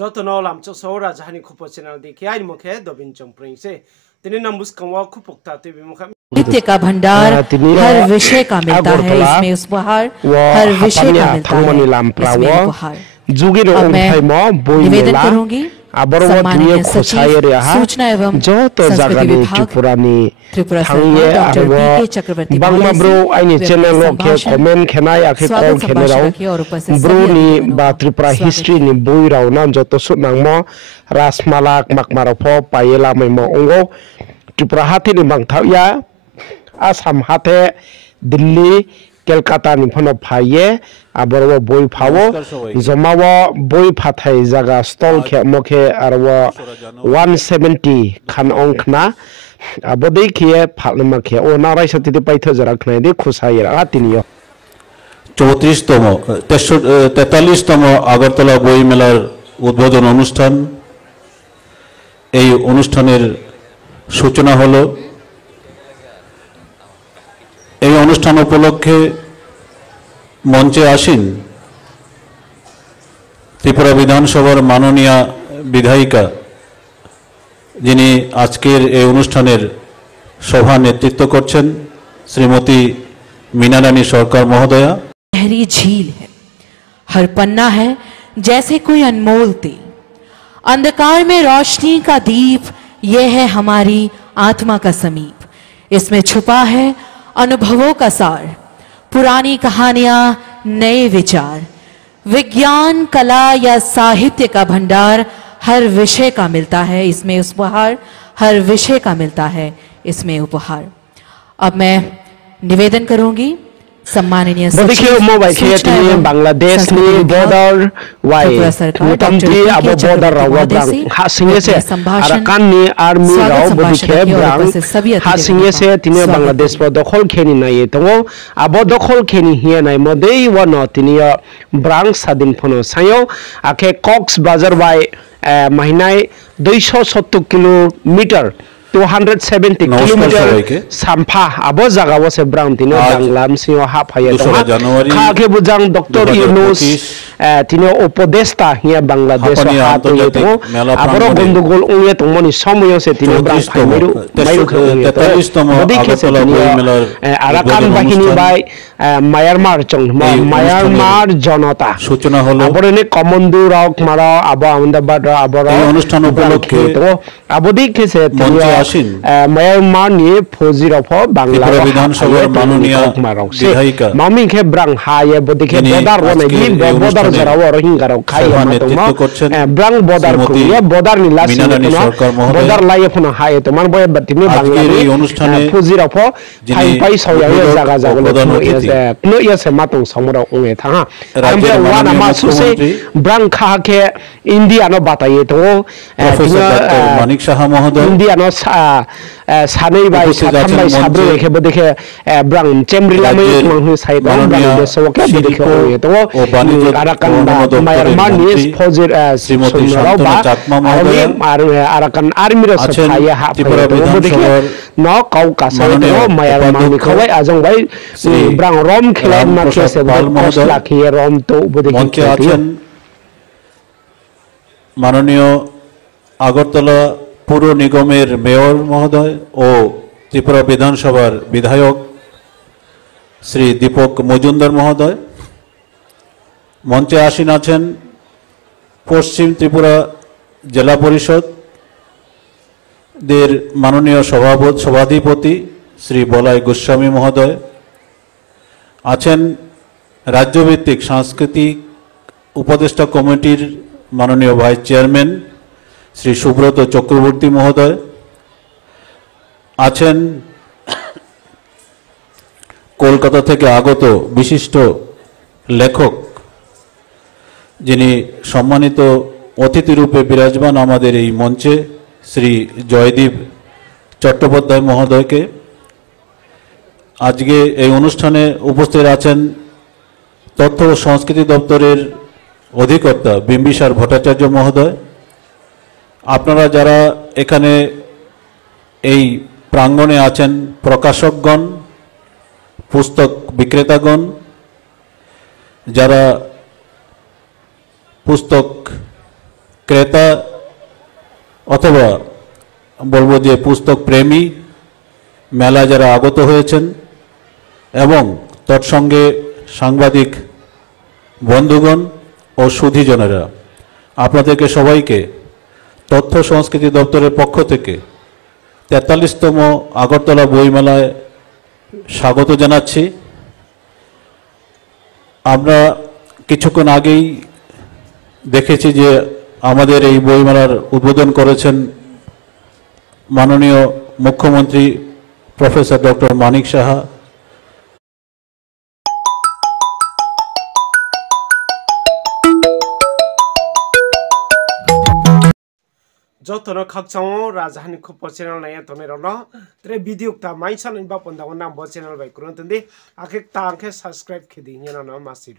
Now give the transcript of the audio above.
Joto no lam cho sora jahani khupo channel di kiai mokhe dobin chompreng se tini nambus kamwa khupokta te bimukha साहित्य का भंडार हर विषय का मिलता है इसमें उपहार हर विषय का मिलता है इसमें उपहार अब मैं निवेदन करूंगी सम्माननीय सचिव सूचना एवं संस्कृति विभाग त्रिपुरा सरकार डॉक्टर पी.के. चक्रवर्ती आइनि चैनल के कमेंट खेनाय आखे कॉल खेनेराव ब्रोनी बा त्रिपुरा हिस्ट्री नि बोइराव ना जतो सुनांगमो रासमाला माकमाराफो पायेला मैमो अंगो त्रिपुरा हाथि नि बांथाया आसाम हाथे दिल्ली कलकाता नि फनो फाये आबरव बोय फावो जमावा बोय फाथाय जागा स्टल खे मखे आरवा 170 खान अंखना आबदै खिए फालमा खे ओ नाराय सतिते पाइथो जरा खनाय दे खुसाय आतिनियो 34তম 43তম আগরতলা বই মেলার উদ্বোধন অনুষ্ঠান এই অনুষ্ঠানের সূচনা হলো এই অনুষ্ঠান উপলক্ষে মঞ্চে আসেন ত্রিপুরা বিধানসভার মাননীয় বিধায়িকা যিনি আজকের এই অনুষ্ঠানের সভা নেতৃত্ব করছেন শ্রীমতী मीना रानी सरकार महोदया। गहरी झील है, हर पन्ना है जैसे कोई अनमोल तेल, अंधकार में रोशनी का दीप, यह है हमारी आत्मा का समीप। इसमें छुपा है अनुभवों का सार, पुरानी कहानियां, नए विचार, विज्ञान, कला या साहित्य का भंडार हर विषय का मिलता है इसमें उपहार, हर विषय का मिलता है इसमें उपहार। अब मैं निवेदन करूंगी सम्माननीय सचिव बांग्लादेश नि बॉर्डर वाई मुतमती अब बॉर्डर राव ब्रांग हासिंगे से अराकान नि आर्मी राव बदिखे ब्रांग हासिंगे से तिने बांग्लादेश पर दखल खेनि नाये तंगो अब दखल खेनि हिए नाय मदै वन तिने ब्रांग सादिन फनो सायो आखे कॉक्स बाजार वाई महीनाय 270 किलोमीटर 270 किलोमीटर साम्फा आबो जागाव से ब्राउन तिनो बांग्लाम सियो हा फाये खाके बुजांग डॉक्टर यूनुस तिनो उपदेष्टा हिया बांग्लादेश हा तो आबरो गंदगोल उये तो मनि समय से तिनो ब्राउन फाइमेरु मायु आराकान बाहिनी बाय म्यांमार चंग म्यांमार जनता सूचना हलो आबरने कमांडो रक मारा आबो अहमदाबाद आबरो अनुष्ठान उपलक्षे तो आबोदी केसे म्यांमार नि फौजिरफ बांग्ला विधानसभा माननीय विधायिका मामी के ब्रांग हाये बोदिके बॉर्डर रने बि बॉर्डर जराव रोहिंगा खाय ब्रांग बॉर्डर को ये बॉर्डर नि लासी बॉर्डर लाये फन हाये तो मान बय बतिमे बांग्ला अनुष्ठाने फौजिरफ फाइ फाइ सौया जागा जागा नो यसे मातुं समरा उंगे थाहा आमबे वाना मासुसे ब्रांग खा के इंडिया नो बताये तो मानिक शाह महोदय इंडिया नो सानै बाय साथाम बाय साब्रै रेखे बदेखे ब्रांग चेमब्रिला मै मंहु साइद ब्रांग देशोके बदेखे उंगे तो आराकान म्यांमार नि फौजिर सिमोराव बा आराकान आर्मी रो सफाया हा बदेखे न काउकासा तो म्यांमार नि खवाय आजं बाय ब्रांग रोम खेला माखे से बहुत लाखिए रोम तो बदेखे माननीय আগরতলা পুর নিগমের মেয়র মহোদয় ও ত্রিপুরা বিধানসভার বিধায়ক শ্রী দীপক মজুমদার মহোদয় মঞ্চে আসীন আছেন পশ্চিম ত্রিপুরা জেলা পরিষদ দের মাননীয় সভাধিপতি শ্রী বলাই গোস্বামী মহোদয় আছেন রাজ্যভিত্তিক সাংস্কৃতিক উপদেষ্টা কমিটির মাননীয় ভাইস চেয়ারম্যান श्री सुब्रत चक्रवर्ती महोदय आছেন কলকাতা থেকে আগত বিশিষ্ট লেখক যিনি সম্মানিত অতিথি রূপে বিরাজমান আমাদের এই মঞ্চে শ্রী জয়দীপ চট্টোপাধ্যায় মহোদয়কে আজকে এই অনুষ্ঠানে উপস্থিত আছেন তথ্য ও সংস্কৃতি দপ্তরের অধিকর্তা বিম্বিসার ভট্টাচার্য মহোদয় আপনারা যারা এখানে এই প্রাঙ্গণে আছেন প্রকাশকগণ পুস্তক বিক্রেতাগণ যারা পুস্তক ক্রেতা অথবা বলবো যে পুস্তক প্রেমী মেলা যারা আগত হয়েছেন এবং তৎসঙ্গে সাংবাদিক বন্ধুগণ ও সুধীজনেরা, আপনাদেরকে সবাইকে তথ্য সংস্কৃতি দপ্তরের পক্ষ থেকে 43তম আগরতলা বইমেলায় স্বাগত জানাচ্ছি। আমরা কিছুক্ষণ আগেই দেখেছি যে আমাদের এই বইমেলার উদ্বোধন করেছেন মাননীয় মুখ্যমন্ত্রী professor doctor Manik Saha. Jotono kakchao rajahani khupo channel na ya tome rono tre video ta mai channel ba ponda nam bo channel bai kurun tende akek ta anke subscribe khidi nyana na masir